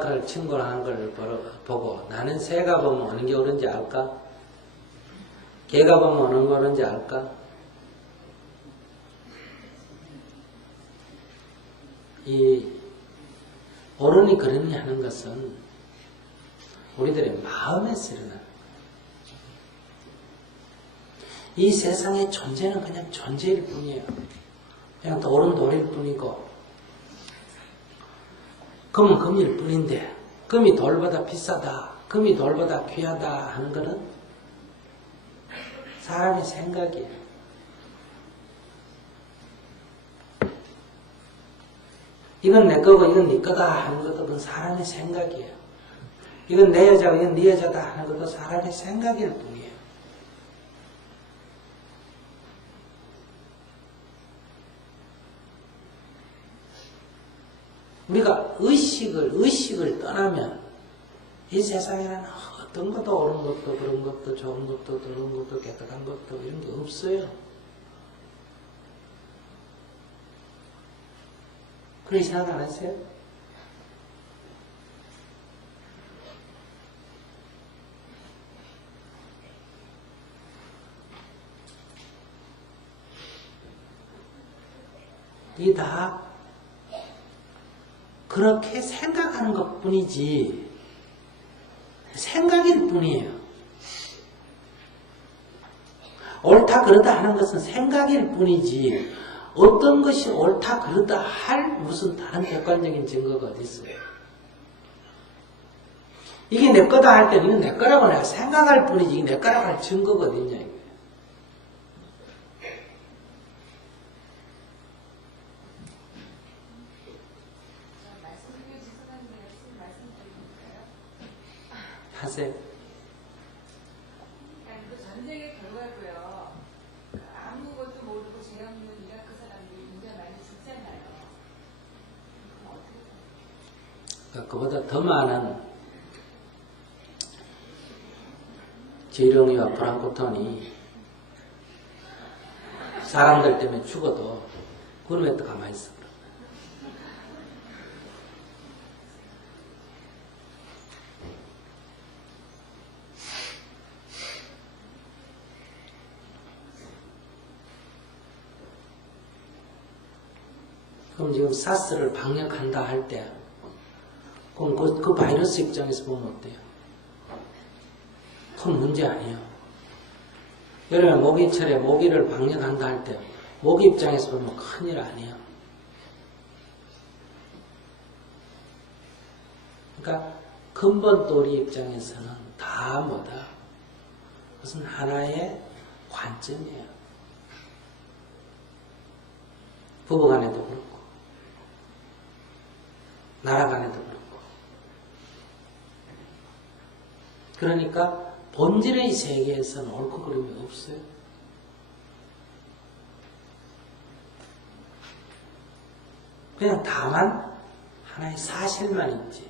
오라클 친구를 한 걸 보고 나는 새가 보면 어느 게 옳은지 알까? 개가 보면 어느 게 옳은지 알까? 이 옳으니 그러니 하는 것은 우리들의 마음에서 일어나는 거예요. 이 세상의 존재는 그냥 존재일 뿐이에요. 그냥 돌은 돌일 뿐이고 금은 금일 뿐인데 금이 돌보다 비싸다, 금이 돌보다 귀하다 하는 것은 사람의 생각이에요. 이건 내 거고 이건 네 거다 하는 것도 그건 사람의 생각이에요. 이건 내 여자고 이건 네 여자다 하는 것도 사람의 생각일 뿐이에요. 우리가 의식을 떠나면 이 세상에는 어떤 것도 옳은 것도 그런 것도 좋은 것도 더러운 것도 깨끗한 것도 이런 게 없어요. 그렇게 생각 안 하세요? 이게 다 그렇게 생각하는 것 뿐이지 생각일 뿐이에요. 옳다 그르다 하는 것은 생각일 뿐이지 어떤 것이 옳다 그르다 할 무슨 다른 객관적인 증거가 어디 있어요? 이게 내 거다 할 때는 이건 내 거라고 내가 생각할 뿐이지 이게 내 거라고 할 증거가 어디 있냐 이거예요. 하세요. 그 전쟁의 결과고요. 아무것도 모르고 죄 없는 이라크 사람들이 굉장히 많이 죽잖아요. 그보다 더 많은 지렁이와 프랑크톤이 사람들 때문에 죽어도 그건 왜 또 가만히 있어? 그럼 지금 사스를 방역한다 할 때, 그럼 그 바이러스 입장에서 보면 어때요? 큰 문제 아니에요. 여름에 모기철에 모기를 방역한다 할 때, 모기 입장에서 보면 큰일 아니에요. 그러니까 근본도리 입장에서는 다 뭐다? 무슨 하나의 관점이에요. 부부간에도 그렇고 나라 간에도 그렇고 그러니까 본질의 세계에서는 옳고 그름이 없어요. 그냥 다만 하나의 사실만 있지.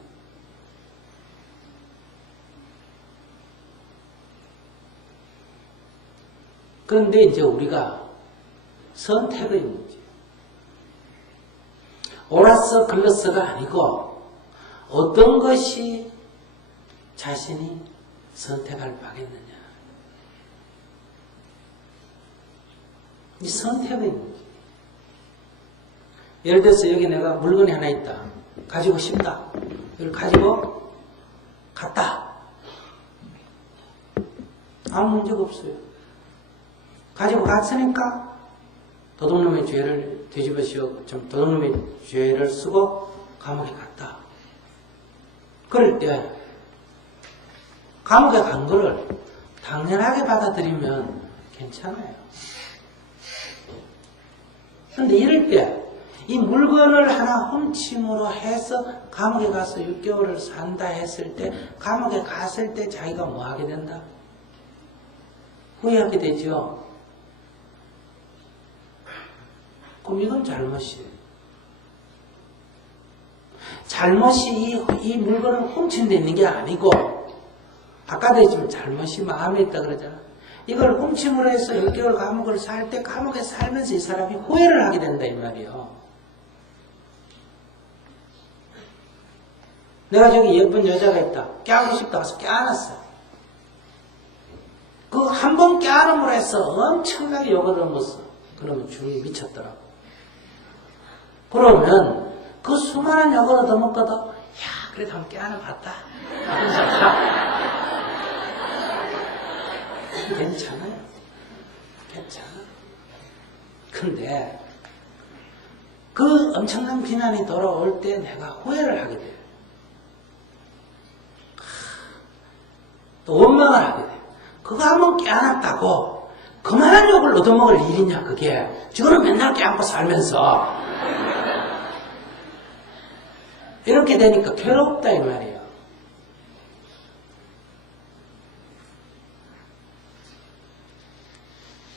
그런데 이제 우리가 선택의 문제. 옳았어 글렀어가 아니고 어떤 것이 자신이 선택할 바겠느냐. 이 선택의 문제. 예를 들어서 여기 내가 물건이 하나 있다. 가지고 싶다. 이걸 가지고 갔다. 아무 문제가 없어요. 가지고 갔으니까 도둑놈의 죄를 뒤집어씌워 도둑놈의 죄를 쓰고 감옥에 갔다. 그럴 때 감옥에 간 거를 당연하게 받아들이면 괜찮아요. 그런데 이럴 때 이 물건을 하나 훔침으로 해서 감옥에 가서 6개월을 산다 했을 때 감옥에 갔을 때 자기가 뭐 하게 된다? 후회하게 되죠. 그럼 이건 잘못이에요. 잘못이 이 물건을 훔친 데 있는 게 아니고 아까도 했지만 잘못이 마음에 있다 그러잖아. 이걸 훔침으로 해서 6개월 감옥을 살 때 감옥에 살면서 이 사람이 후회를 하게 된다 이 말이에요. 내가 저기 예쁜 여자가 있다. 껴안고 싶다 해서 껴안았어. 그 한 번 껴안음으로 해서 엄청나게 욕을 얻었어. 그러면 주름이 미쳤더라고. 그러면 그 수많은 욕을 얻어먹거든. 야, 그래도 한번 껴안아봤다. 괜찮아요. 괜찮아. 근데 그 엄청난 비난이 돌아올 때 내가 후회를 하게 돼요. 또 원망을 하게 돼요. 그거 한번 껴안았다고 그만한 욕을 얻어먹을 일이냐 그게. 지금은 맨날 껴안고 살면서 이렇게 되니까 괴롭다 이 말이에요.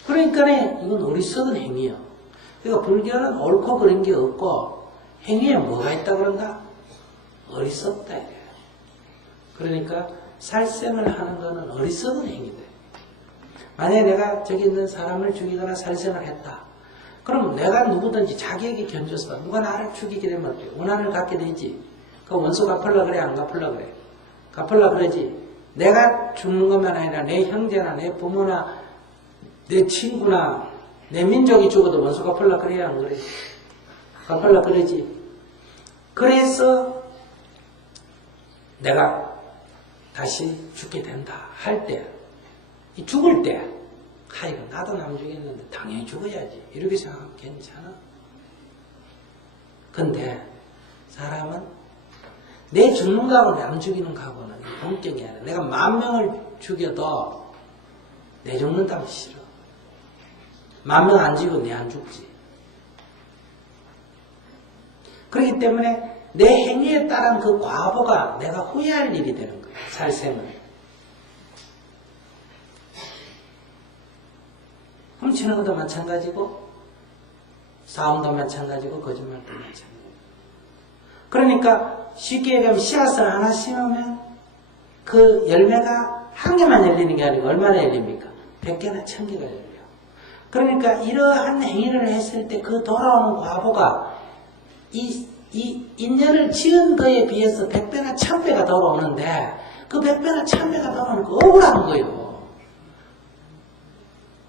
그러니까 이건 어리석은 행위예요. 그러니까 불교는 옳고 그런 게 없고 행위에 뭐가 있다 그런가? 어리석다 이래요. 그러니까 살생을 하는 거는 어리석은 행위다. 만약에 내가 저기 있는 사람을 죽이거나 살생을 했다. 그럼 내가 누구든지 자기에게 견줘서 누가 나를 죽이게 되면 어때? 원한을 갖게 되지. 그 원수 갚으려 그래 안 갚으려 그래? 갚으려 그러지. 내가 죽는 것만 아니라 내 형제나 내 부모나 내 친구나 내 민족이 죽어도 원수 갚으려 그래야 안 그래? 갚으려 그러지. 그래서 내가 다시 죽게 된다 할 때, 죽을 때, 이거 나도 남 죽였는데 당연히 죽어야지. 이렇게 생각하면 괜찮아. 근데 사람은 내 죽는 거하고 남 죽이는 거하고는 본격이 아니라 내가 10,000명을 죽여도 내 죽는다면 싫어. 10,000명 안 죽이고 내 안 죽지. 그렇기 때문에 내 행위에 따른 그 과보가 내가 후회할 일이 되는 거예요. 살생은. 훔치는 것도 마찬가지고 싸움도 마찬가지고 거짓말도 마찬가지고. 그러니까 쉽게 얘기하면 씨앗을 하나 심으면 그 열매가 한 개만 열리는 게 아니고 얼마나 열립니까? 100개나 1000개가 열려요. 그러니까 이러한 행위를 했을 때 그 돌아오는 과보가 이 인연을 지은 거에 비해서 100배나 1000배가 돌아오는데 그 100배나 1000배가 돌아오는 거 억울한 거예요.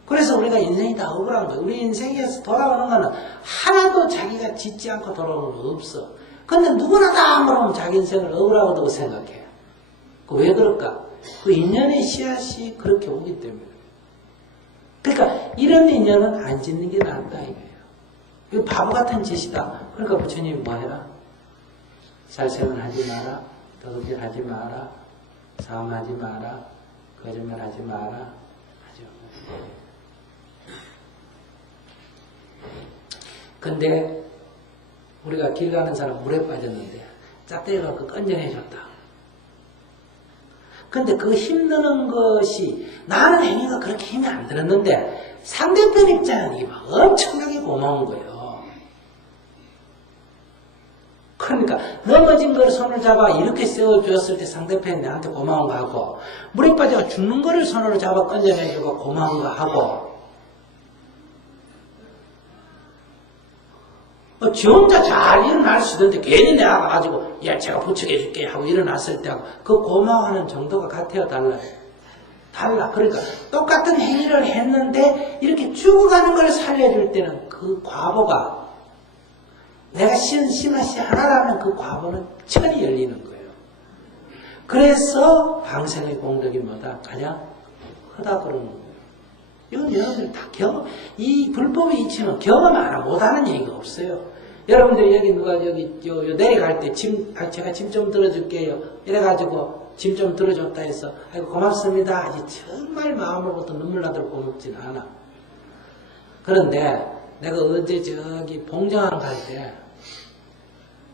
그래서 우리가 인생이 다 억울한 거예요. 우리 인생에서 돌아오는 거는 하나도 자기가 짓지 않고 돌아오는 거 없어. 근데 누구나 다 물으면 자기 인생을 억울하다고 생각해요. 왜 그럴까? 그 인연의 씨앗이 그렇게 오기 때문에. 그러니까 이런 인연은 안 짓는 게 낫다 이거예요. 이거 바보 같은 짓이다. 그러니까 부처님이 뭐 해라? 살생을 하지 마라. 도둑질 하지 마라. 싸움하지 마라. 거짓말 하지 마라. 하죠. 근데 우리가 길 가는 사람 물에 빠졌는데 짝대기가 갖고 건져내줬다. 근데 그 힘드는 것이 나는 행위가 그렇게 힘이 안 들었는데 상대편 입장은 이게 막 엄청나게 고마운 거예요. 그러니까 넘어진 걸 손을 잡아 이렇게 세워주었을 때 상대편이 나한테 고마운 거 하고 물에 빠져 죽는 거를 손으로 잡아 건져내주고 고마운 거 하고 지 혼자 잘 일어날 수 있는데 괜히 내가 가가지고 야 제가 부축해줄게 하고 일어났을 때하고 그 고마워하는 정도가 같아요 달라요? 달라. 그러니까 똑같은 행위를 했는데 이렇게 죽어가는 걸 살려줄 때는 그 과보가 내가 심하시 하나라면 그 과보는 천이 열리는 거예요. 그래서 방생의 공덕이 뭐다? 가장 크다 그러는 거예요. 이건 여러분들 다 이 불법의 이치는 경험 하나 못하는 얘기가 없어요. 여러분들이 여기 누가 여기 내려갈 때 제가 짐 좀 들어줄게요. 이래가지고 짐 좀 들어줬다 해서 아이고 고맙습니다. 아직 정말 마음으로부터 눈물 나도록 고맙진 않아. 그런데 내가 어제 저기 봉정항 갈 때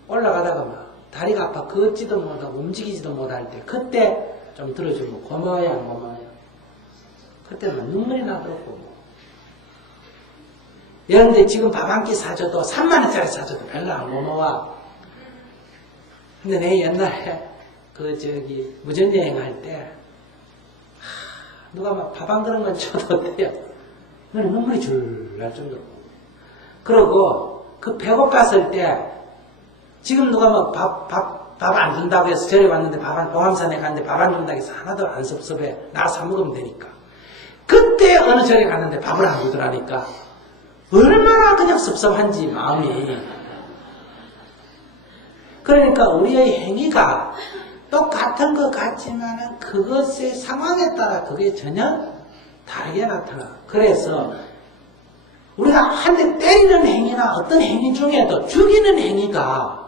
올라가다가 막 다리가 아파 걷지도 못하고 움직이지도 못할 때 그때 좀 들어주면 고마워요 안 고마워요? 그때는 눈물이 나도록 고마워. 그런데 지금 밥 한 끼 사줘도 3만원짜리 사줘도 별로 안 고마워. 근데 내 옛날에 무전여행 할 때 누가 막 밥 한 그릇만 줘도 어때요? 그냥 눈물이 줄 날 정도로. 그러고 그 배고팠을 때 지금 누가 막 밥 안 준다고 해서 절에 왔는데 봉암산에 갔는데 밥 안 준다고 해서 하나도 안 섭섭해. 나 사 먹으면 되니까. 그때 어느 절에 갔는데 밥을 안 주더라니까. 얼마나 그냥 섭섭한지 마음이. 그러니까 우리의 행위가 똑같은 것 같지만 그것의 상황에 따라 그게 전혀 다르게 나타나. 그래서 우리가 한 대 때리는 행위나 어떤 행위 중에도 죽이는 행위가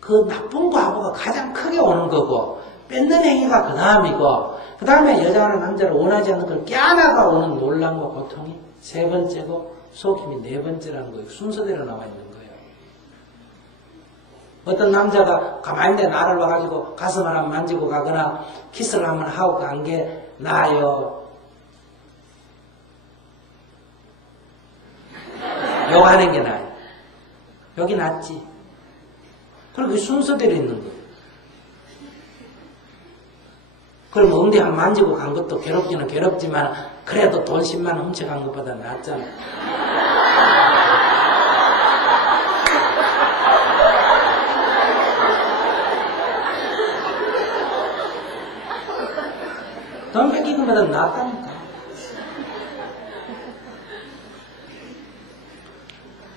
그 나쁜 과보가 가장 크게 오는 거고, 뺏는 행위가 그 다음이고, 그 다음에 여자나 남자를 원하지 않는 걸 깨어나가 오는 논란과 고통이 세 번째고, 속임이 네 번째라는 거예요. 순서대로 나와 있는 거예요. 어떤 남자가 가만히 있는데 나를 와가지고 가슴을 한번 만지고 가거나 키스를 한번 하고 간 게 나아요. 욕하는 게 나아요. 여기 낫지. 그리고 그 순서대로 있는 거예요. 그럼 엉덩이 한번 만지고 간 것도 괴롭기는 괴롭지만 그래도 돈 10만 원 훔쳐간 것보다 낫잖아. 돈 뺏긴 것보다 낫다니까.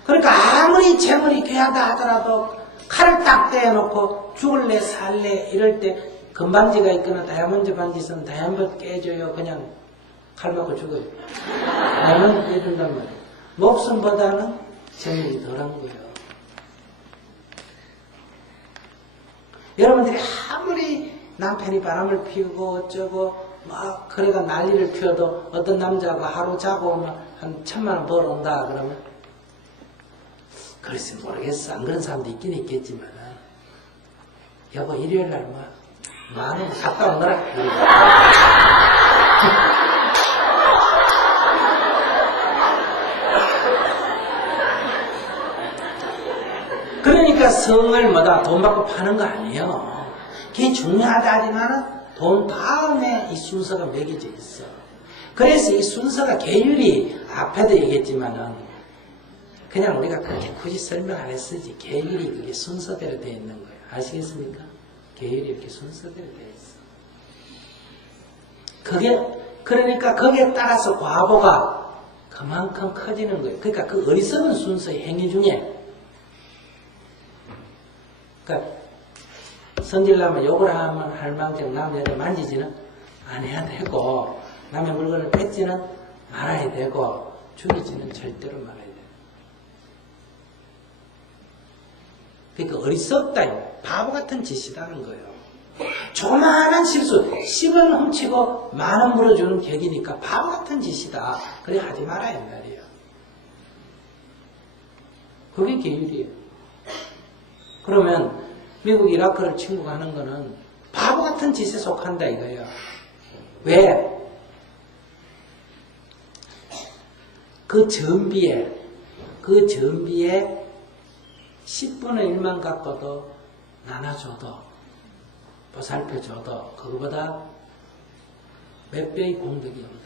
그러니까 아무리 재물이 귀하다 하더라도 칼을 딱 떼어놓고 죽을래 살래 이럴 때 금반지가 있거나 다이아몬드 반지 있으면 다이아몬드 깨줘요. 그냥 칼 맞고 죽어요. 다이아몬드 깨준단 말이에요. 목숨보다는 재물이 덜한 거예요. 여러분들이 아무리 남편이 바람을 피우고 어쩌고 막 그래가 난리를 피워도 어떤 남자가 하루 자고 오면 한 1000만 원 벌어온다 그러면 글쎄 모르겠어. 안 그런 사람도 있긴 있겠지만 여보 일요일날 뭐 만원 갔다 오너라. 그러니까 성을 뭐다 돈 받고 파는 거 아니에요. 그게 중요하다 하지만 돈 다음에 이 순서가 매겨져 있어. 그래서 이 순서가 계율이 앞에도 얘기했지만은 그냥 우리가 그렇게 굳이 설명 안 했으지 계율이 그게 순서대로 되어 있는 거예요. 아시겠습니까? 계율이 이렇게 순서대로 되어 있어. 그게 그러니까 거기에 따라서 과보가 그만큼 커지는 거예요. 그러니까 그 어리석은 순서의 행위 중에 그러니까 성질나면 욕을 하면 할 망정 남의 여자 만지지는 안 해야 되고 남의 물건을 뺏지는 말아야 되고 죽이지는 절대로 말아야 돼요. 그러니까 어리석다, 바보 같은 짓이라는 거예요. 조그마한 실수, 10원 훔치고 10,000원 물어주는 격이니까 바보 같은 짓이다. 그래 하지 말아야 말이에요. 그게 계율이에요. 그러면 미국 이라크를 친구 가는 거는 바보 같은 짓에 속한다 이거예요. 왜? 그 전비에 10분의 1만 갖고도 나눠줘도 보살펴줘도 그거보다 몇 배의 공덕이 없다.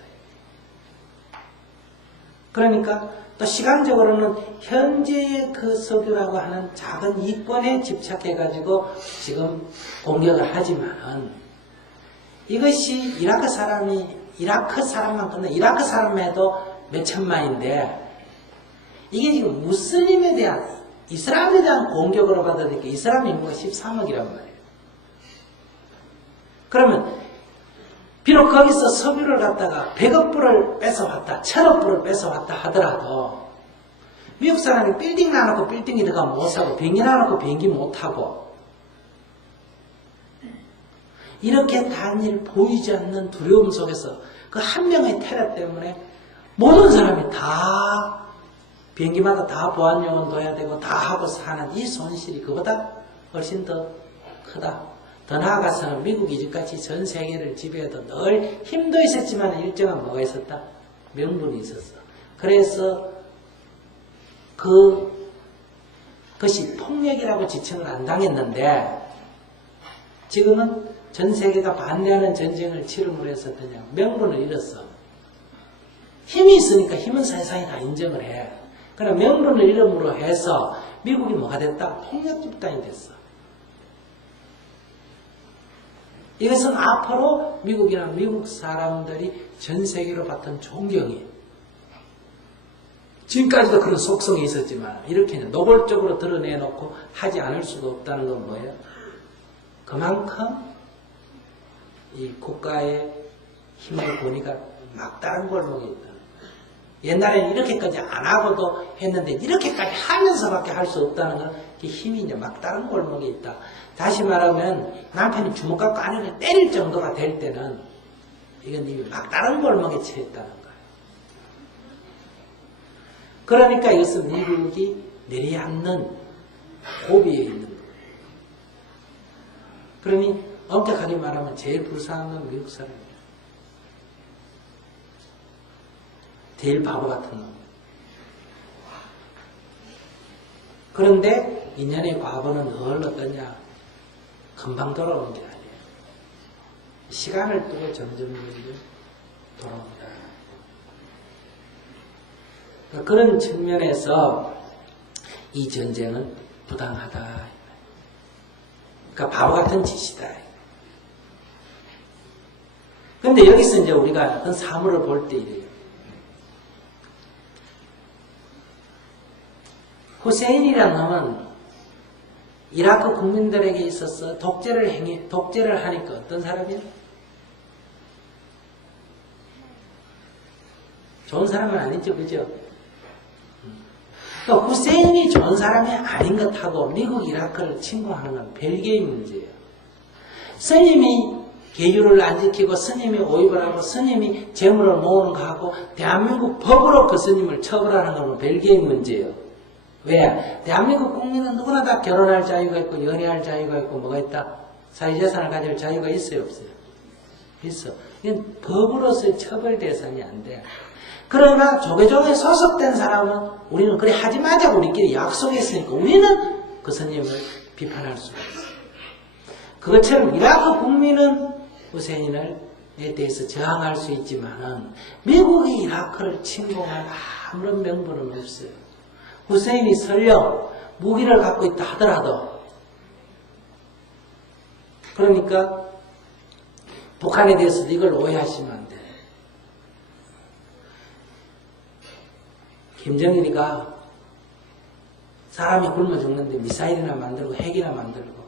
그러니까 또 시간적으로는 현재의 그 석유라고 하는 작은 이권에 집착해가지고 지금 공격을 하지만 이것이 이라크 사람만 끝나 이라크 사람 해도 몇 천만인데 이게 지금 무슬림에 대한 이슬람에 대한 공격으로 받아들이니까 이슬람 인구가 13억이란 말이에요. 그러면 비록 거기서 석유를 갖다가 100억 불을 뺏어왔다, 1000억 불을 뺏어왔다 하더라도 미국 사람이 빌딩 놔놓고 빌딩에 들어가 못 사고 비행기 놔놓고 비행기 못 타고 이렇게 단일 보이지 않는 두려움 속에서 그 한 명의 테러 때문에 모든 사람이 다 비행기마다 다 보안요원 둬야 되고 다 하고 사는 이 손실이 그보다 훨씬 더 크다. 더 나아가서는 미국이 이제까지 전 세계를 지배해도 늘 힘도 있었지만 일정한 뭐가 있었다? 명분이 있었어. 그래서 그것이 폭력이라고 지칭을 안 당했는데 지금은 전 세계가 반대하는 전쟁을 치름으로 해서 그냥 명분을 잃었어. 힘이 있으니까 힘은 세상이 다 인정을 해. 그러나 명분을 잃음으로 해서 미국이 뭐가 됐다? 폭력 집단이 됐어. 이것은 앞으로 미국이나 미국 사람들이 전 세계로 받던 존경이에요. 지금까지도 그런 속성이 있었지만 이렇게 노골적으로 드러내놓고 하지 않을 수가 없다는 건 뭐예요? 그만큼 이 국가의 힘을 보니까 막다른 골목에 있다. 옛날에는 이렇게까지 안 하고도 했는데 이렇게까지 하면서밖에 할 수 없다는 건 힘이 이제 막다른 골목에 있다. 다시 말하면 남편이 주먹 갖고 아내를 때릴 정도가 될 때는 이건 이미 막다른 골목에 처했다는 거예요. 그러니까 이것은 미국이 내리앉는 고비에 있는 거예요. 그러니 엄격하게 말하면 제일 불쌍한 건 미국 사람이에요. 제일 바보 같은 놈. 그런데 인연의 과거는 늘 어떠냐? 금방 돌아오는 게 아니에요. 시간을 두고 점점 돌아옵니다. 그런 측면에서 이 전쟁은 부당하다. 그러니까 바보 같은 짓이다. 그런데 여기서 이제 우리가 어떤 사물을 볼 때 이래요. 후세인이라는 놈은 이라크 국민들에게 있어서 독재를 하니까 어떤 사람이야? 좋은 사람은 아니죠, 그죠? 또 후세인이 좋은 사람이 아닌 것하고 미국 이라크를 침공하는 건 별개의 문제예요. 스님이 계율을 안 지키고 스님이 오입을 하고 스님이 재물을 모으는 거하고 대한민국 법으로 그 스님을 처벌하는 건 별개의 문제예요. 왜? 대한민국 국민은 누구나 다 결혼할 자유가 있고 연애할 자유가 있고 뭐가 있다? 사회재산을 가질 자유가 있어요, 없어요? 있어. 이건 법으로서의 처벌 대상이 안 돼. 그러나 조계종에 소속된 사람은 우리는 그래 하지 마자고 우리끼리 약속했으니까 우리는 그 스님을 비판할 수가 있어. 그것처럼 이라크 국민은 후세인에 대해서 저항할 수 있지만은 미국이 이라크를 침공할 아무런 명분은 없어요. 후세인이 설령 무기를 갖고 있다 하더라도 그러니까 북한에 대해서도 이걸 오해하시면 안 돼요. 김정일이가 사람이 굶어 죽는데 미사일이나 만들고 핵이나 만들고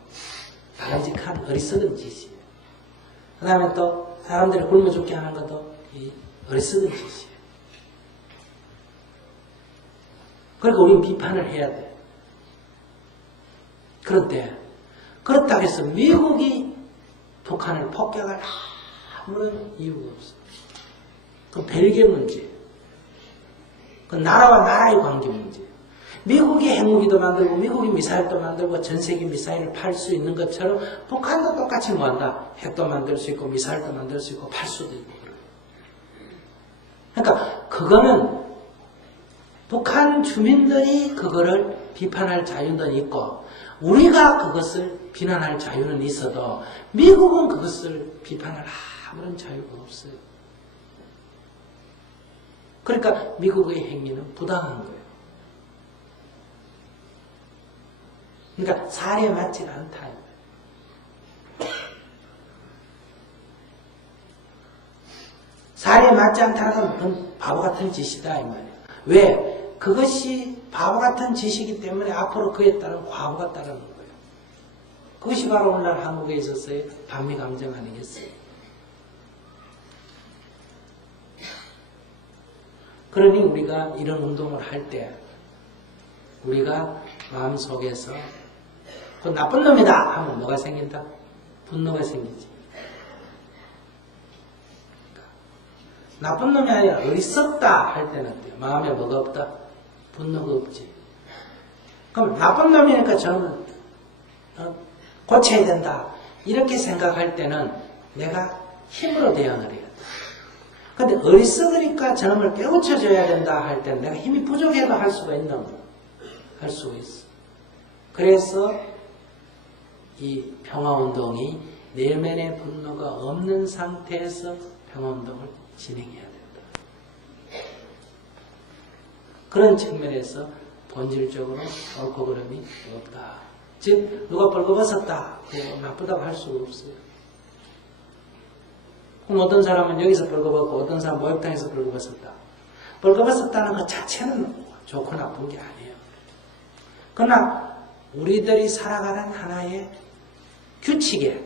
바람직한 어리석은 짓이에요. 그 다음에 또 사람들이 굶어 죽게 하는 것도 이 어리석은 짓이에요. 그러니까 우리는 비판을 해야 돼요. 그런데 그렇다고 해서 미국이 북한을 폭격할 아무런 이유가 없어요. 그건 별개 문제예요. 그건 나라와 나라의 관계 문제예요. 미국이 핵무기도 만들고 미국이 미사일도 만들고 전 세계 미사일을 팔 수 있는 것처럼 북한도 똑같이 뭐한다. 핵도 만들 수 있고 미사일도 만들 수 있고 팔 수도 있고 그래요. 그러니까 그거는 북한 주민들이 그거를 비판할 자유는 있고 우리가 그것을 비난할 자유는 있어도 미국은 그것을 비판할 아무런 자유가 없어요. 그러니까 미국의 행위는 부당한 거예요. 그러니까 사례에 맞지 않다. 사례에 맞지 않다는 건 바보 같은 짓이다 이 말이에요. 왜? 그것이 바보 같은 짓이기 때문에 앞으로 그에 따른 과거가 따르는 거예요. 그것이 바로 오늘날 한국에 있어서의 반미감정 아니겠어요? 그러니 우리가 이런 운동을 할 때 우리가 마음속에서 그 나쁜 놈이다 하면 뭐가 생긴다? 분노가 생기지. 나쁜 놈이 아니라 어리석다 할 때는 어때요? 마음에 뭐가 없다? 분노가 없지. 그럼 나쁜 놈이니까 저는 고쳐야 된다. 이렇게 생각할 때는 내가 힘으로 대응을 해야 돼. 근데 어리석으니까 저놈을 깨우쳐줘야 된다 할 때는 내가 힘이 부족해도 할 수가 있나? 할 수가 있어. 그래서 이 평화운동이 내면의 분노가 없는 상태에서 평화운동을 진행해야 된다. 그런 측면에서 본질적으로 옳고 그름이 없다. 즉 누가 벌거벗었다. 나쁘다고 할 수가 없어요. 그럼 어떤 사람은 여기서 벌거벗고 어떤 사람은 목욕탕에서 벌거벗었다. 벌거벗었다는 것 자체는 좋고 나쁜 게 아니에요. 그러나 우리들이 살아가는 하나의 규칙에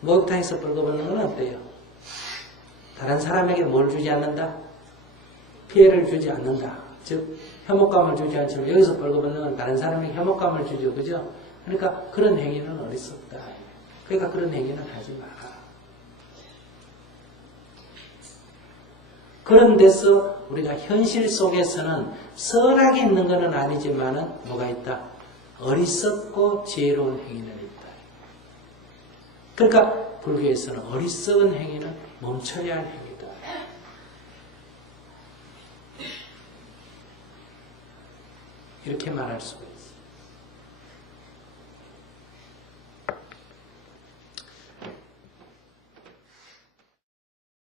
목욕탕에서 벌거벗는 건 어때요? 다른 사람에게 뭘 주지 않는다? 피해를 주지 않는다. 즉 혐오감을 주지 않지만 여기서 벌거벗는 건 다른 사람에게 혐오감을 주죠. 그죠? 그러니까 그런 행위는 어리석다. 그러니까 그런 행위는 하지 마라. 그런 데서 우리가 현실 속에서는 선악이 있는 것은 아니지만은 뭐가 있다? 어리석고 지혜로운 행위는 있다. 그러니까 불교에서는 어리석은 행위는 멈춰야 할 행위다. 이렇게 말할 수가 있어요.